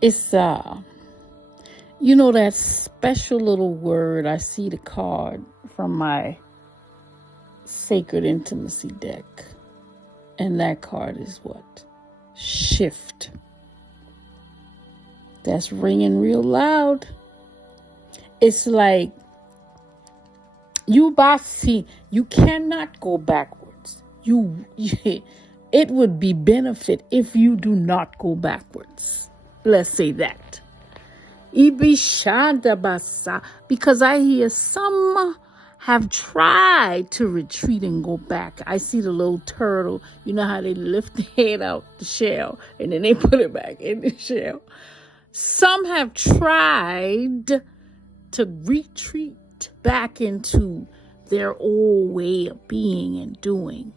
It's that special little word. I see the card from my Sacred Intimacy deck. And that card is what? Shift. That's ringing real loud. It's like you cannot go backwards. It would be benefit if you do not go backwards. Let's say that. Because I hear some have tried to retreat and go back. I see the little turtle. You know how they lift the head out the shell and then they put it back in the shell. Some have tried to retreat back into their old way of being and doing.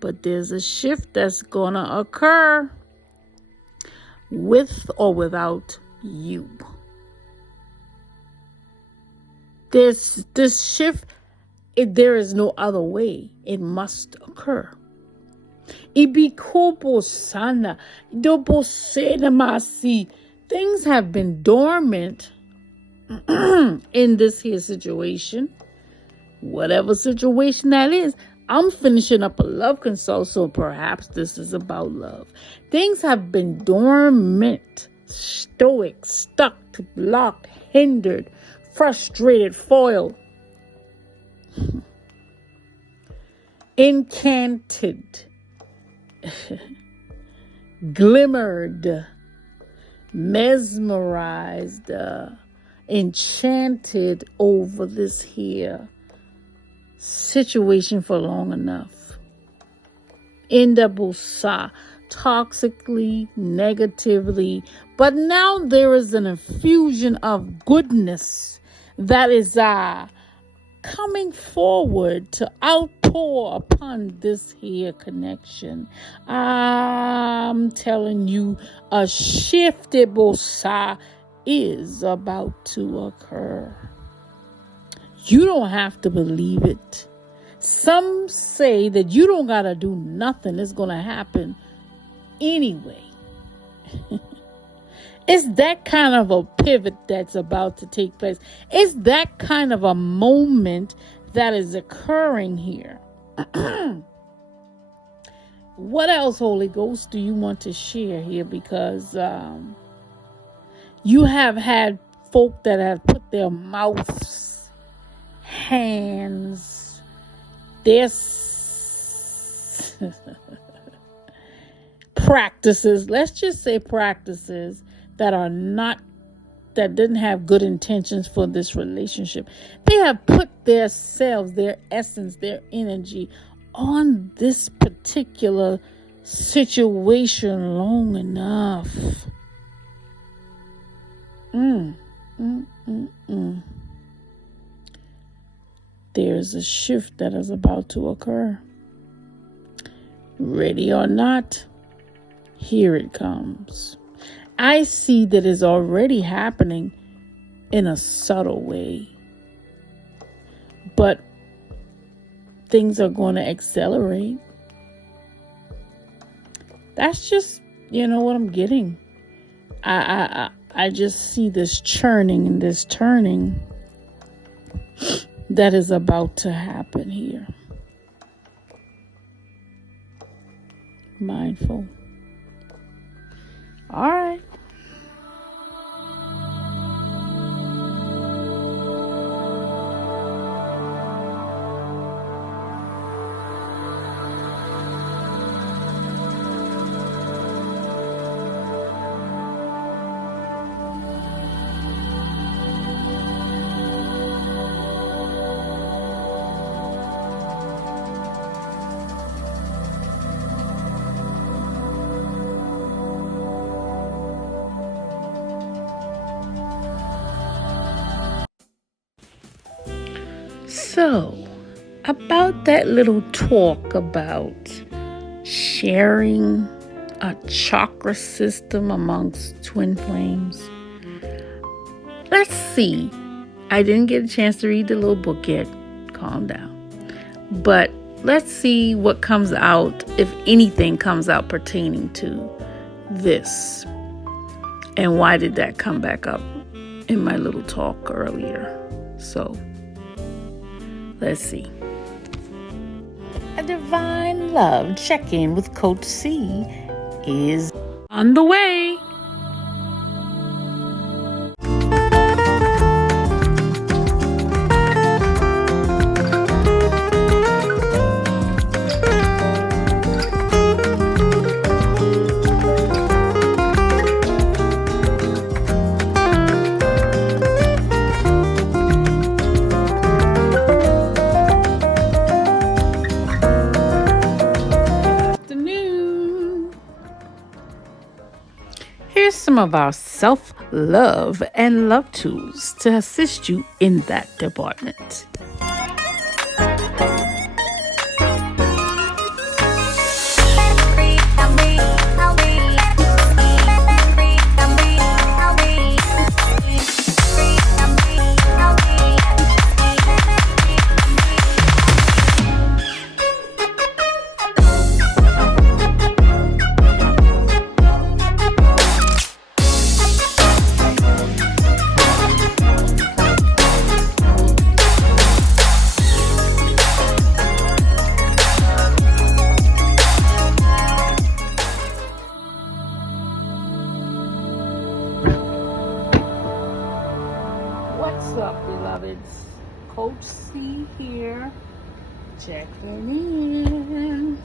But there's a shift that's going to occur with or without you. This shift, there is no other way. It must occur. Things have been dormant in this here situation. Whatever situation that is. I'm finishing up a love consult, so perhaps this is about love. Things have been dormant, stoic, stuck, blocked, hindered, frustrated, foiled, incanted, glimmered, mesmerized, enchanted over this here situation for long enough. Toxically, negatively, but now there is an infusion of goodness that is coming forward to outpour upon this here connection. I'm telling you, a shift is about to occur. You don't have to believe it. Some say that you don't got to do nothing. It's going to happen anyway. It's that kind of a pivot that's about to take place. It's that kind of a moment that is occurring here. What else, Holy Ghost, do you want to share here? Because you have had folk that have put their mouths, hands, their practices, let's just say practices that didn't have good intentions for this relationship. They have put their selves, their essence, their energy on this particular situation long enough. There's a shift that is about to occur. Ready or not, here it comes. I see that it's already happening in a subtle way. But things are going to accelerate. That's just, what I'm getting. I just see this churning and this turning that is about to happen here. Mindful. All right. So, about that little talk about sharing a chakra system amongst twin flames. Let's see. I didn't get a chance to read the little book yet. Calm down. But let's see what comes out, if anything comes out pertaining to this. And why did that come back up in my little talk earlier? So, let's see. A divine love check-in with Coach C is on the way. Here's some of our self-love and love tools to assist you in that department. What's up, beloveds? Coach C here, checking in.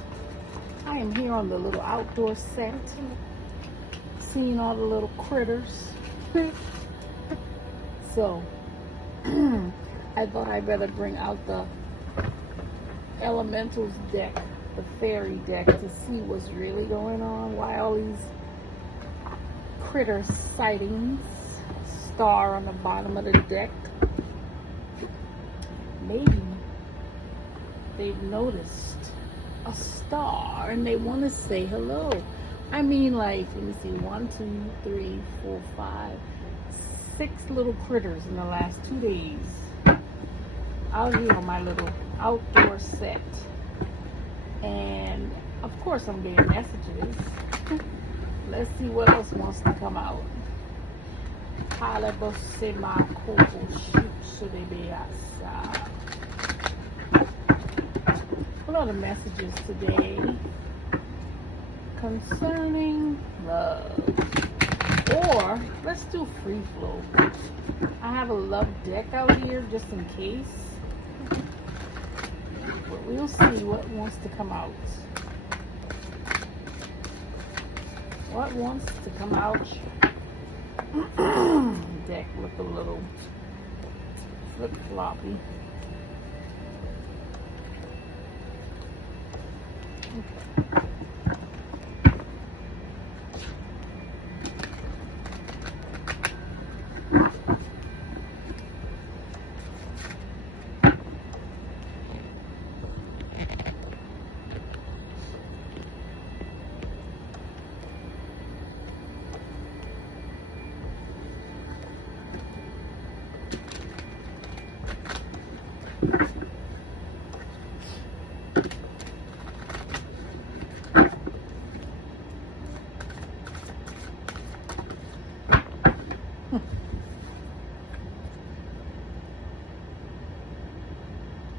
I am here on the little outdoor set, seeing all the little critters. So, I thought I'd better bring out the elementals deck, the fairy deck, to see what's really going on. Why all these critter sightings? Star on the bottom of the deck. Maybe they've noticed a star and they want to say hello. I mean, like, let me see, 1, 2, 3, 4, 5, 6 little critters in the last 2 days out here on my little outdoor set. And of course I'm getting messages. Let's see what else wants to come out. A lot of messages today concerning love. Or let's do free flow. I have a love deck out here just in case. But we'll see what wants to come out. What wants to come out? Deck look a little flip-floppy. Okay.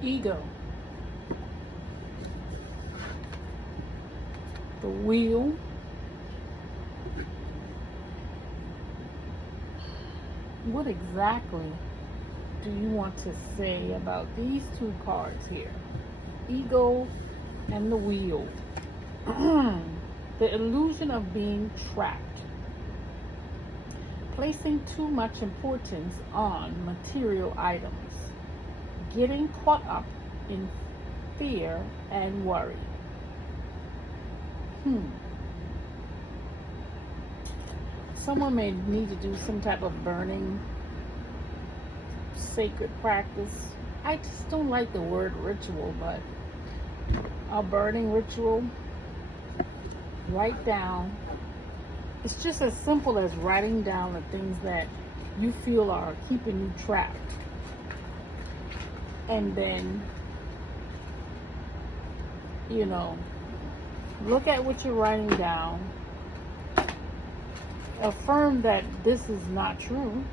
Ego, the wheel, what exactly do you want to say about these two cards here? Ego and the wheel. The illusion of being trapped. Placing too much importance on material items. Getting caught up in fear and worry. Someone may need to do some type of burning sacred practice. I just don't like the word ritual, but a burning ritual. Write down. It's just as simple as writing down the things that you feel are keeping you trapped. And then You know, look at what you're writing down. Affirm that this is not true.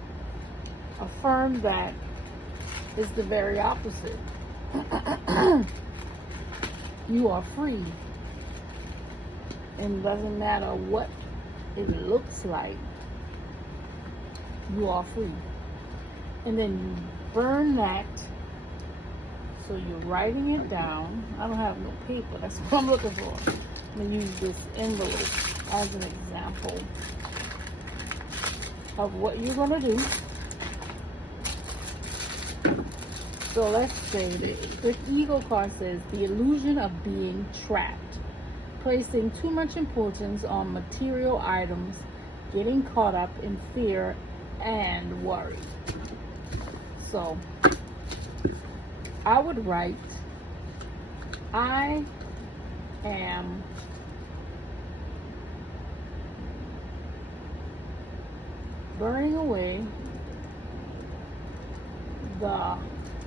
Affirm that it's the very opposite. You are free. And it doesn't matter what it looks like. You are free. And then you burn that. So you're writing it down. I don't have no paper. That's what I'm looking for. I'm going to use this envelope as an example of what you're going to do. So let's say the ego card says the illusion of being trapped, placing too much importance on material items, getting caught up in fear and worry. So I would write, I am burning away the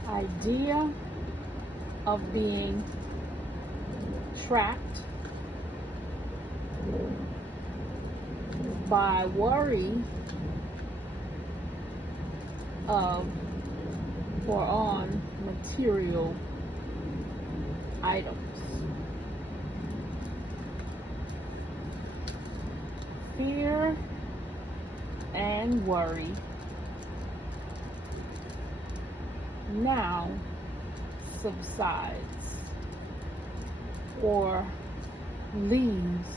idea of being trapped by worry of or on material items. Fear and worry now subsides or leaves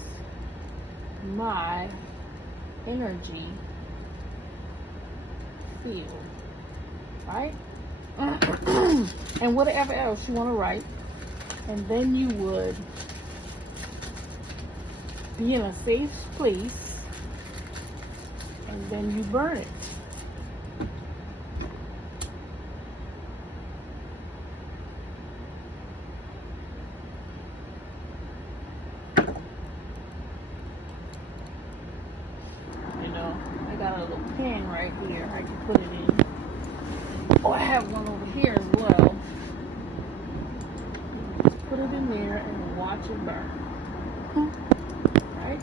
my energy field, right? And whatever else you want to write, and then you would be in a safe place, and then you burn it. You know, I got a little pen right here. I can put it in. Oh, I have one over here as well. Just put it in there and watch it burn. Right?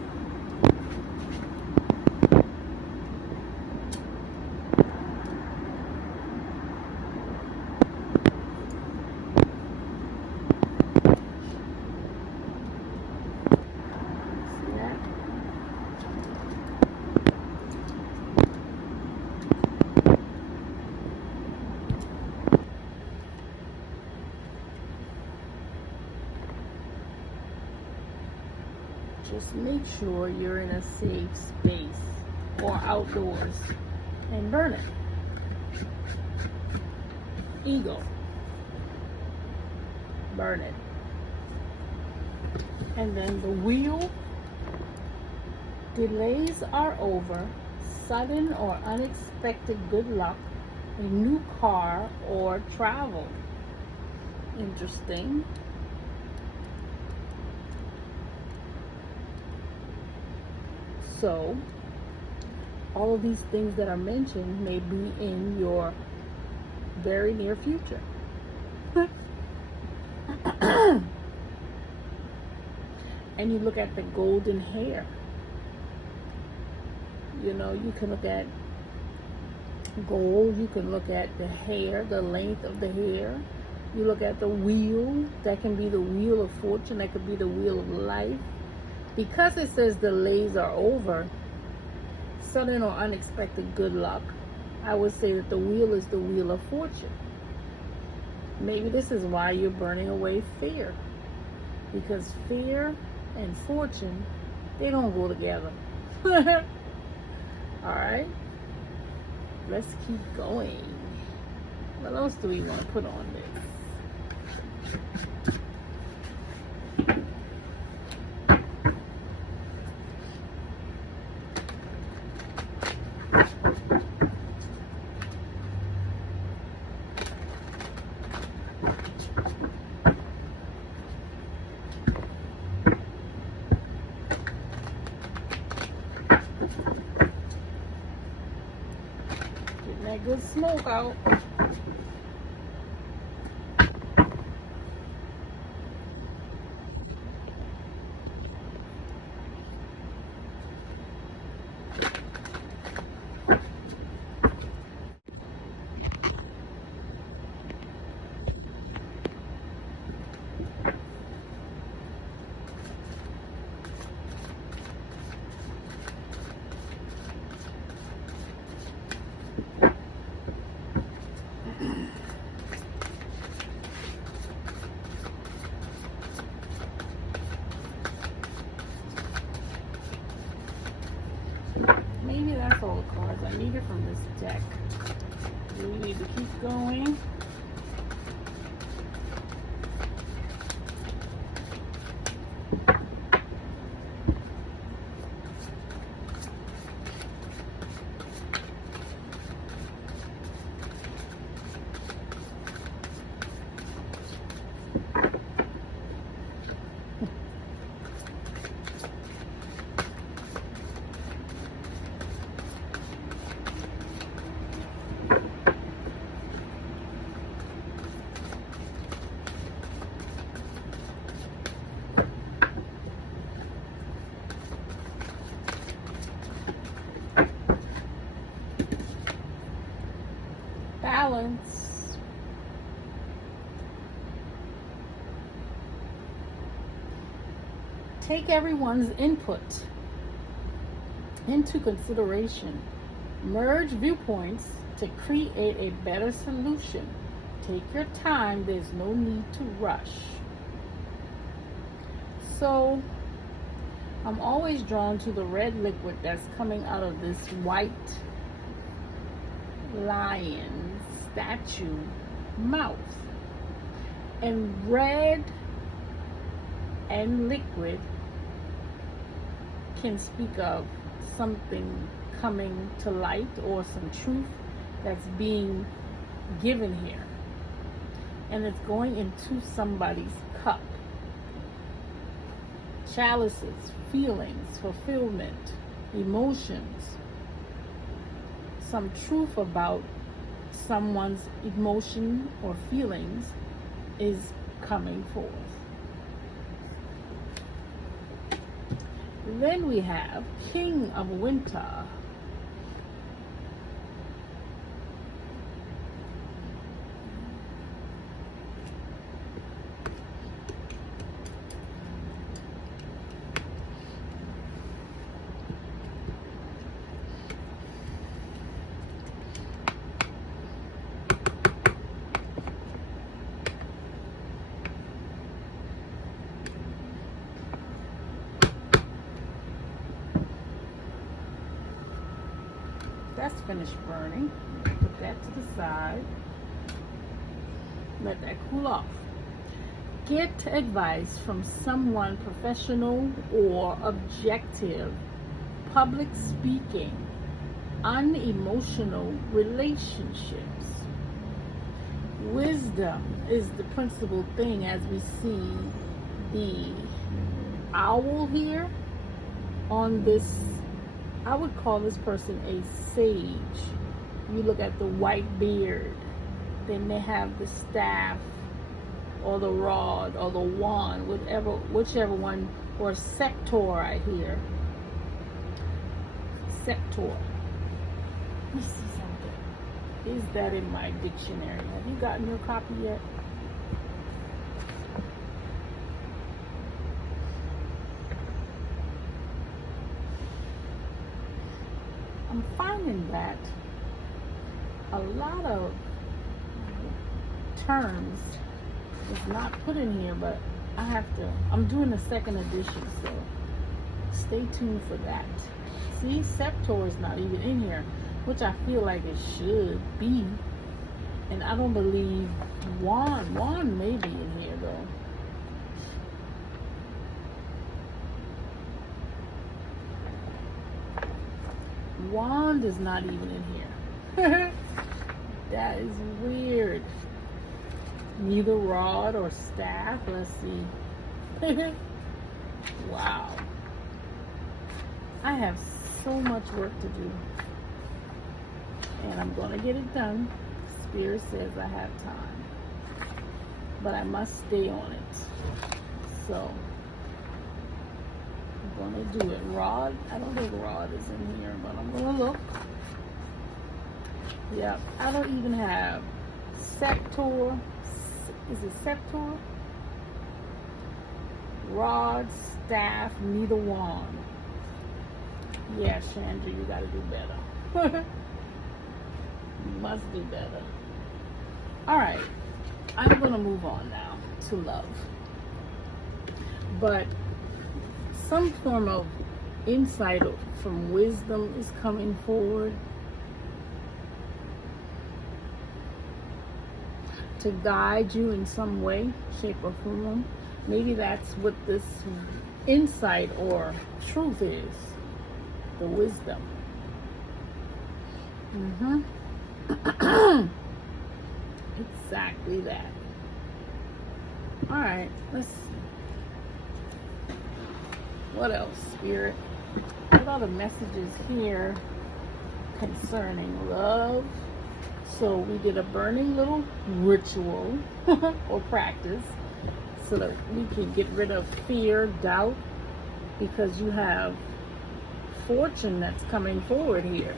See that? Just make sure you're in a safe space or outdoors and burn it. Ego. Burn it. And then the wheel. Delays are over. Sudden or unexpected good luck. A new car or travel. Interesting. So, all of these things that are mentioned may be in your very near future. And you look at the golden hair. You know, you can look at gold. You can look at the hair, the length of the hair. You look at the wheel. That can be the wheel of fortune. That could be the wheel of life. Because it says delays are over, sudden or unexpected good luck, I would say that the wheel is the wheel of fortune. Maybe this is why you're burning away fear. Because fear and fortune, they don't go together. Alright? Let's keep going. What else do we want to put on this? Getting that good smoke out. maybe that's all the cards I needed from this deck. Do we need to keep going? Balance. Take everyone's input into consideration. Merge viewpoints to create a better solution. Take your time. There's no need to rush. So, I'm always drawn to the red liquid that's coming out of this white lion statue mouth. And red and liquid can speak of something coming to light or some truth that's being given here. And it's going into somebody's cup. Chalices, feelings, fulfillment, emotions, some truth about someone's emotion or feelings is coming forth. Then we have King of Winter. That's finished burning. Put that to the side. Let that cool off. Get advice from someone professional or objective. Public speaking. Unemotional relationships. Wisdom is the principal thing, as we see the owl here on this. I would call this person a sage. You look at the white beard, then they have the staff or the rod or the wand, whichever one, or scepter I hear. Scepter. Let me see something. Is that in my dictionary? Have you gotten your copy yet? I'm finding that a lot of terms is not put in here, but I'm doing the second edition, so stay tuned for that. See, scepter is not even in here, which I feel like it should be. And I don't believe wand may be in here though. Wand is not even in here. That is weird. Neither rod or staff. Let's see. Wow. I have so much work to do. And I'm going to get it done. Spirit says I have time. But I must stay on it. So I'm going to do it. Rod, I don't think rod is in here, but I'm going to look. Yep, I don't even have scepter. Is it scepter? Rod, staff, neither wand. Yeah, Chandra, you got to do better. You must do better. All right, I'm going to move on now to love. But some form of insight from wisdom is coming forward to guide you in some way, shape, or form. Maybe that's what this insight or truth is, the wisdom. Exactly that. All right, let's see. What else, Spirit? What other messages here concerning love? So we did a burning little ritual or practice so that we can get rid of fear, doubt, because you have fortune that's coming forward here.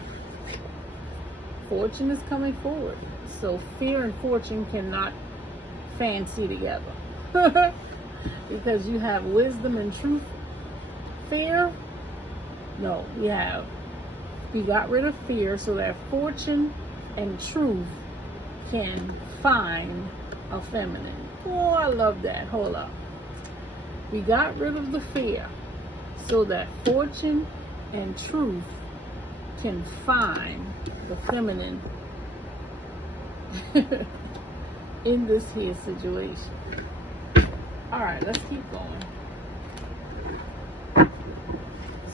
Fortune is coming forward. So fear and fortune cannot fancy together. Because you have wisdom and truth. Fear, no, we got rid of fear so that fortune and truth can find a feminine. Oh, I love that. Hold up. We got rid of the fear so that fortune and truth can find the feminine in this here situation. All right, let's keep going.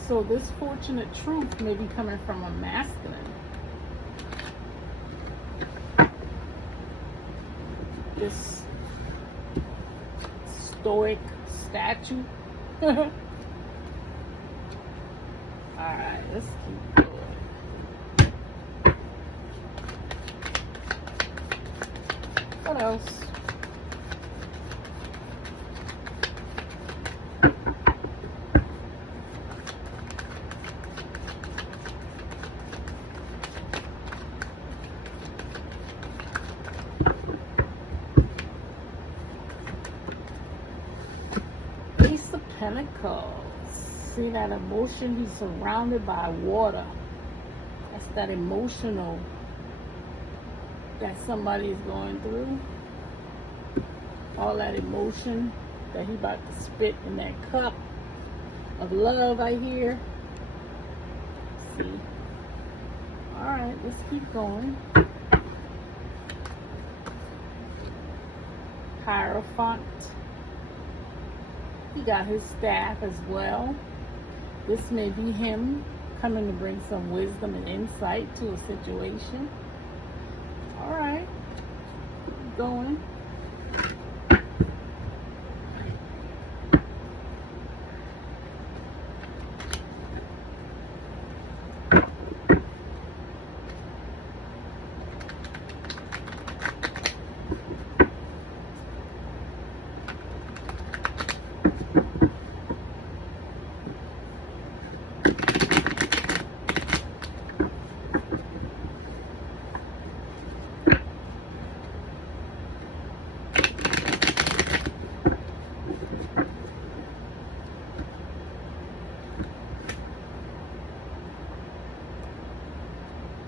So this fortunate truth may be coming from a masculine. This stoic statue. All right, let's keep going. What else? Ace of Pentacles. See that emotion? He's surrounded by water. That's that emotional that somebody is going through. All that emotion that he about to spit in that cup of love, I hear. See? All right, let's keep going. Hierophant. He got his staff as well. This may be him coming to bring some wisdom and insight to a situation. All right, keep going.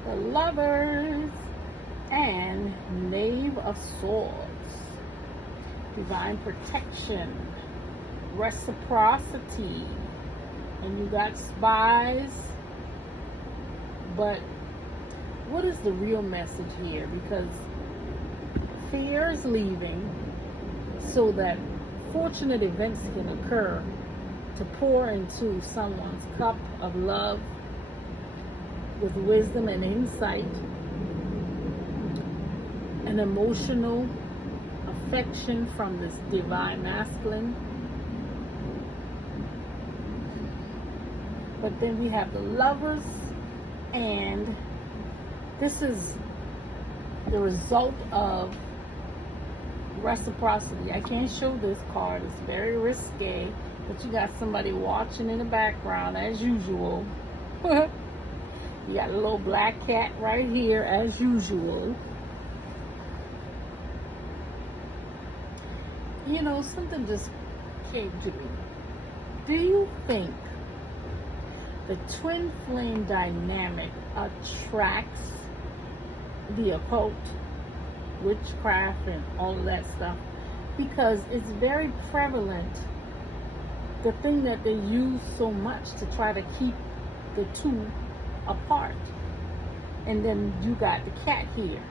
The Lovers and Knave of Swords. Divine protection, reciprocity, and you got spies. But what is the real message here? Because fear is leaving so that fortunate events can occur to pour into someone's cup of love with wisdom and insight, an emotional affection from this divine masculine. But then we have the Lovers, and this is the result of reciprocity. I can't show this card, it's very risque, but you got somebody watching in the background as usual. You got a little black cat right here as usual. You know, something just came to me. Do you think the twin flame dynamic attracts the occult, witchcraft, and all of that stuff? Because it's very prevalent the thing that they use so much to try to keep the two apart. And then you got the cat here.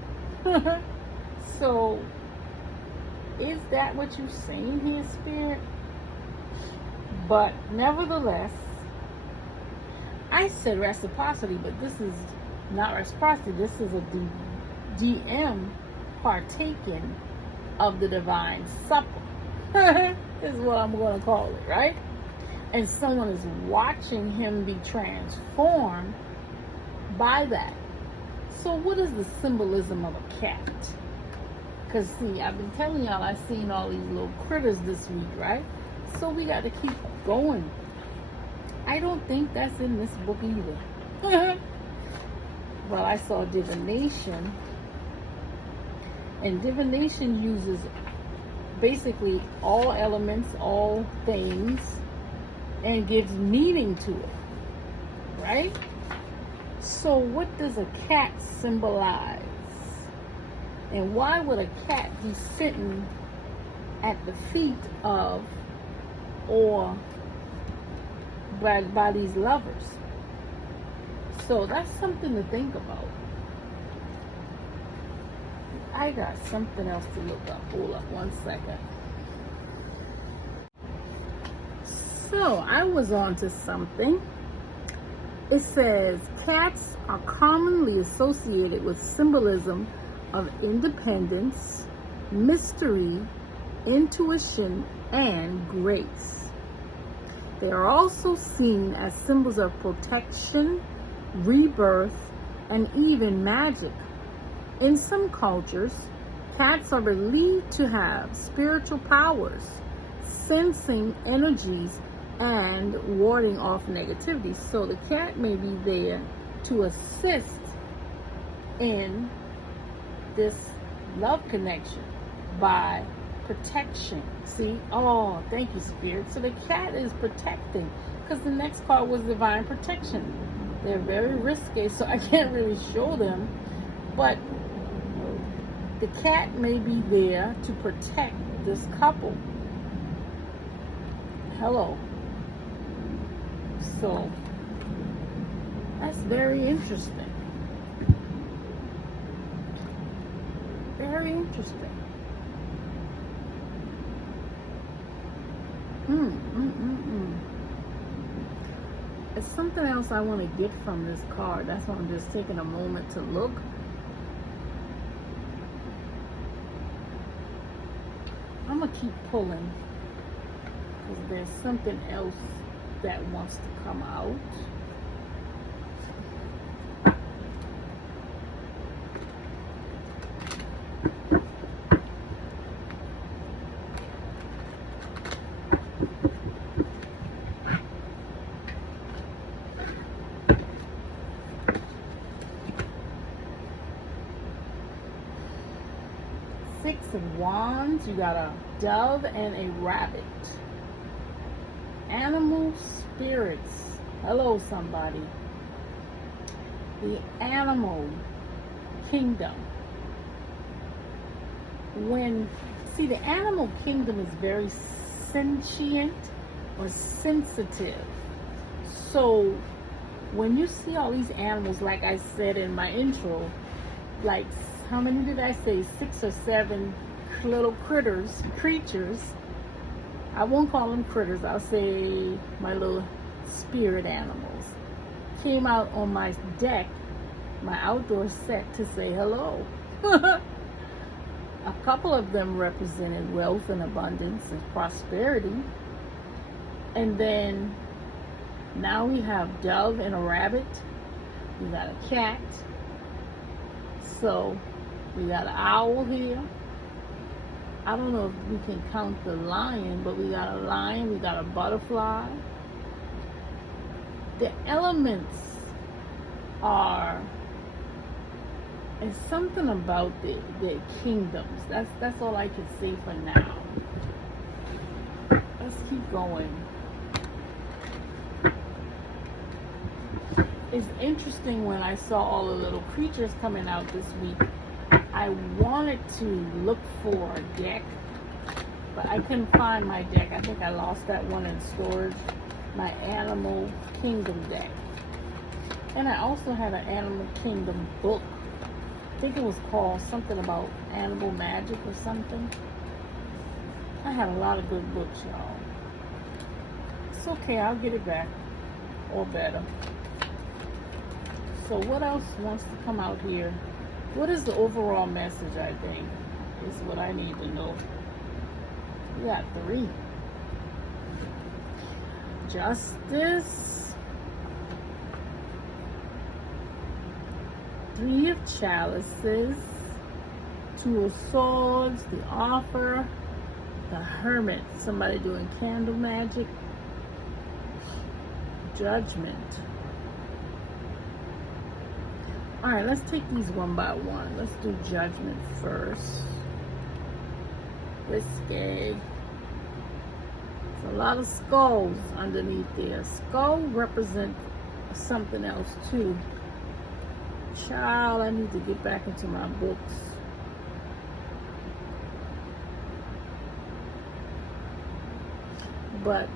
So, is that what you're saying here, Spirit? But nevertheless, I said reciprocity, but this is not reciprocity. This is a DM partaking of the divine supper. Is what I'm going to call it, right? And someone is watching him be transformed by that. So what is the symbolism of a cat? Because see, I've been telling y'all I've seen all these little critters this week, right? So we got to keep going. I don't think that's in this book either. Well, I saw divination. And divination uses basically all elements, all things, and gives meaning to it, right? So what does a cat symbolize? And why would a cat be sitting at the feet of or by these lovers? So that's something to think about. I got something else to look up. Hold up 1 second. So I was on to something. It says cats are commonly associated with symbolism of independence, mystery, intuition, and grace. They are also seen as symbols of protection, rebirth, and even magic. In some cultures, cats are believed to have spiritual powers, sensing energies, and warding off negativity. So the cat may be there to assist in this love connection by protection. See? Oh, thank you, Spirit. So the cat is protecting, because the next card was divine protection. They're very risky, so I can't really show them. But the cat may be there to protect this couple. Hello. So that's very interesting. Very interesting. It's something else I want to get from this card. That's why I'm just taking a moment to look. I'm going to keep pulling because there's something else that wants to come out. Six of Wands, you got a dove and a rabbit. Animal spirits. Hello, somebody. The animal kingdom. The animal kingdom is very sentient or sensitive. So when you see all these animals, like I said in my intro, like how many did I say? 6 or 7 little creatures. I won't call them critters. I'll say my little spirit animals came out on my deck, my outdoor set, to say hello. A couple of them represented wealth and abundance and prosperity. And then now we have dove and a rabbit. We got a cat. So we got an owl here. I don't know if we can count the lion, but we got a lion, we got a butterfly. The elements are, it's something about the kingdoms. That's all I can say for now. Let's keep going. It's interesting when I saw all the little creatures coming out this week. I wanted to look for a deck But I couldn't find my deck. I think I lost that one in storage. My Animal Kingdom deck. And I also had an Animal Kingdom book. I think it was called something about Animal Magic or something. I had a lot of good books, y'all. It's okay, I'll get it back. Or better. So what else wants to come out here? What is the overall message, I think, is what I need to know. We got 3. Justice. 3 of Chalices. 2 of Swords. The Offer. The Hermit. Somebody doing candle magic. Judgment. Alright, let's take these one by one. Let's do Judgment first. Risque. There's a lot of skulls underneath there. Skull represent something else too. Child, I need to get back into my books. But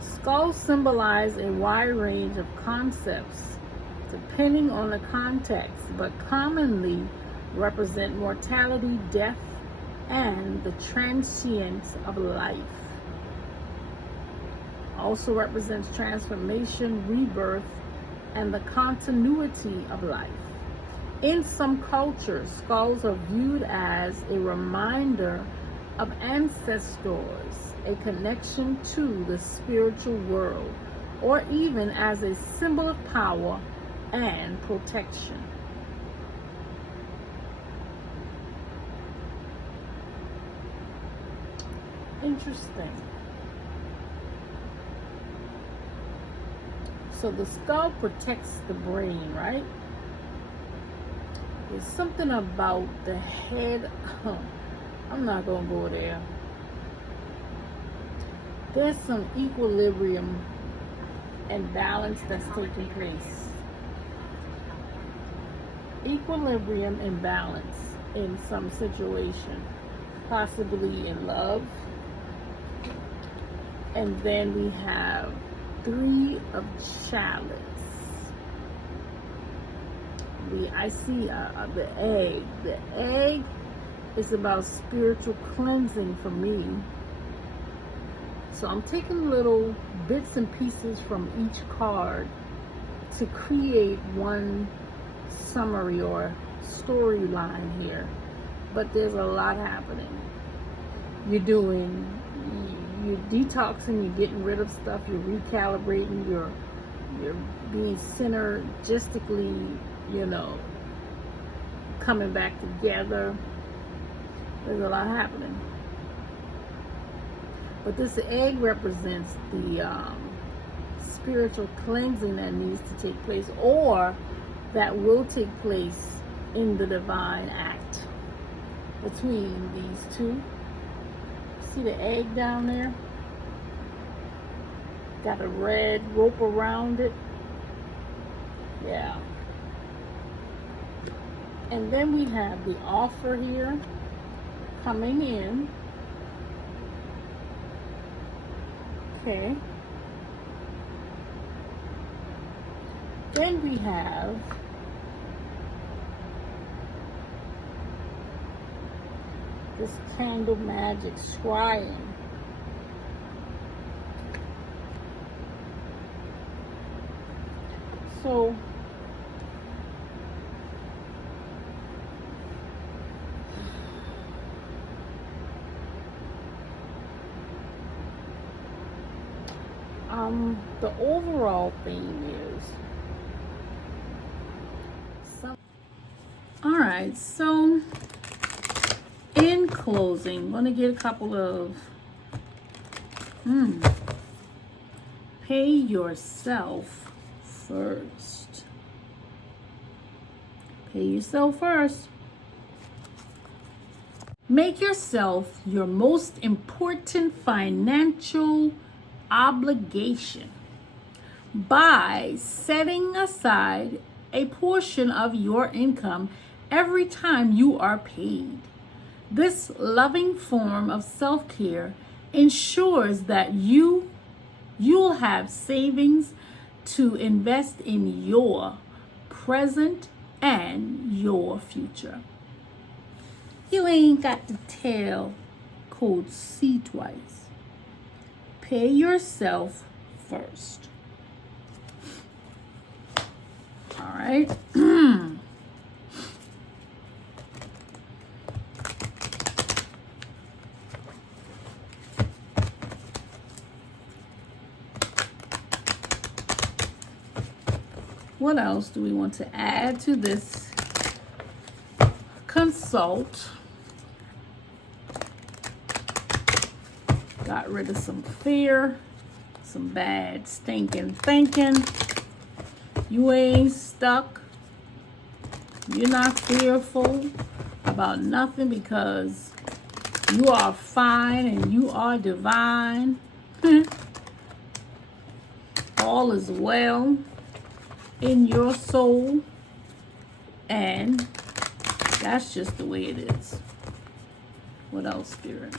skulls symbolize a wide range of concepts depending on the context, but commonly represent mortality, death, and the transience of life. Also represents transformation, rebirth, and the continuity of life. In some cultures, skulls are viewed as a reminder of ancestors, a connection to the spiritual world, or even as a symbol of power and protection. Interesting. So the skull protects the brain, right? There's something about the head. I'm not going to go there. There's some equilibrium and balance that's taking place. Equilibrium and balance in some situation. Possibly in love. And then we have 3 of Chalice. I see the egg. The egg is about spiritual cleansing for me. So I'm taking little bits and pieces from each card to create one summary or storyline here. But there's a lot happening. You're detoxing, you're getting rid of stuff, you're recalibrating, you're being synergistically, coming back together. There's a lot happening. But this egg represents the spiritual cleansing that needs to take place, or that will take place in the divine act between these 2. See the egg down there? Got a red rope around it. Yeah. And then we have the Offer here coming in. Okay. Then we have this candle magic scrying. So the overall theme is all right. So in closing, I'm going to get a couple of pay yourself first. Pay yourself first. Make yourself your most important financial obligation by setting aside a portion of your income every time you are paid. This loving form of self-care ensures that you'll have savings to invest in your present and your future. You ain't got to tell code C twice. Pay yourself first. All right. What else do we want to add to this consult? Got rid of some fear, some bad stinking thinking. You ain't stuck. You're not fearful about nothing because you are fine and you are divine. All is well in your soul, and that's just the way it is. What else, Spirit,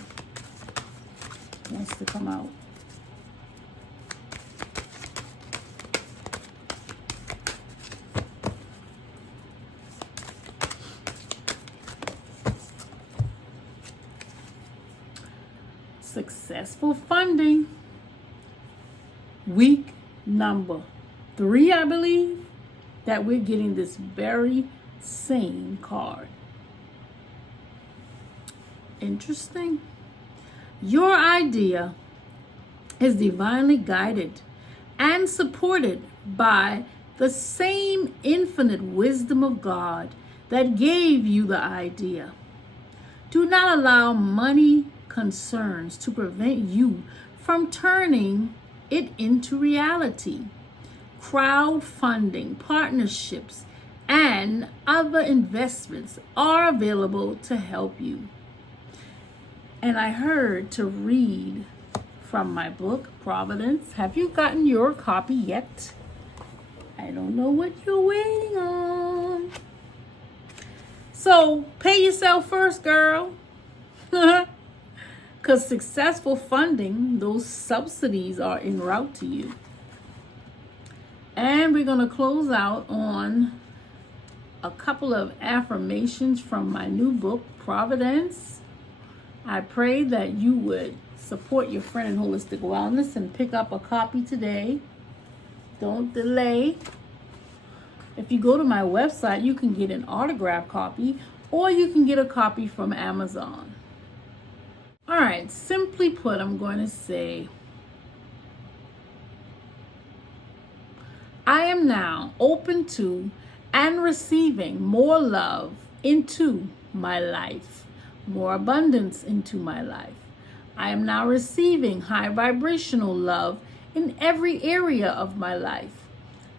wants to come out? Successful funding. Week number 3, I believe, that we're getting this very same card. Interesting. Your idea is divinely guided and supported by the same infinite wisdom of God that gave you the idea. Do not allow money concerns to prevent you from turning it into reality. Crowdfunding, partnerships, and other investments are available to help you. And I heard to read from my book, Providence. Have you gotten your copy yet? I don't know what you're waiting on. So pay yourself first, girl. Because successful funding, those subsidies are en route to you. And we're going to close out on a couple of affirmations from my new book, Providence. I pray that you would support your friend in holistic wellness and pick up a copy today. Don't delay. If you go to my website, you can get an autographed copy, or you can get a copy from Amazon. All right, simply put, I'm going to say, I am now open to and receiving more love into my life, more abundance into my life. I am now receiving high vibrational love in every area of my life.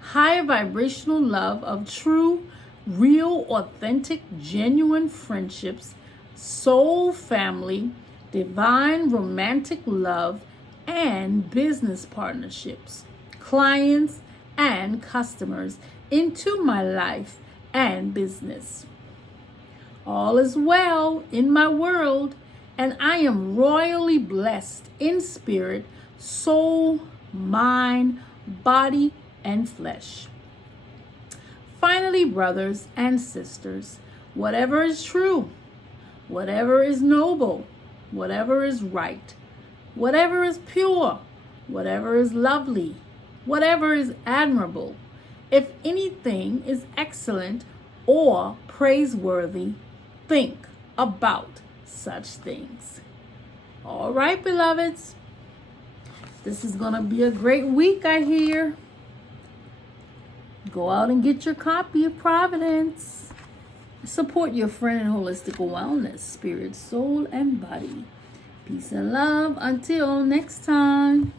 High vibrational love of true, real, authentic, genuine friendships, soul family, divine romantic love, and business partnerships, clients, and customers into my life and business. All is well in my world, and I am royally blessed in spirit, soul, mind, body, and flesh. Finally, brothers and sisters, whatever is true, whatever is noble, whatever is right, whatever is pure, whatever is lovely, whatever is admirable, if anything is excellent or praiseworthy, think about such things. All right, beloveds. This is going to be a great week, I hear. Go out and get your copy of Providence. Support your friend in holistic wellness, spirit, soul, and body. Peace and love. Until next time.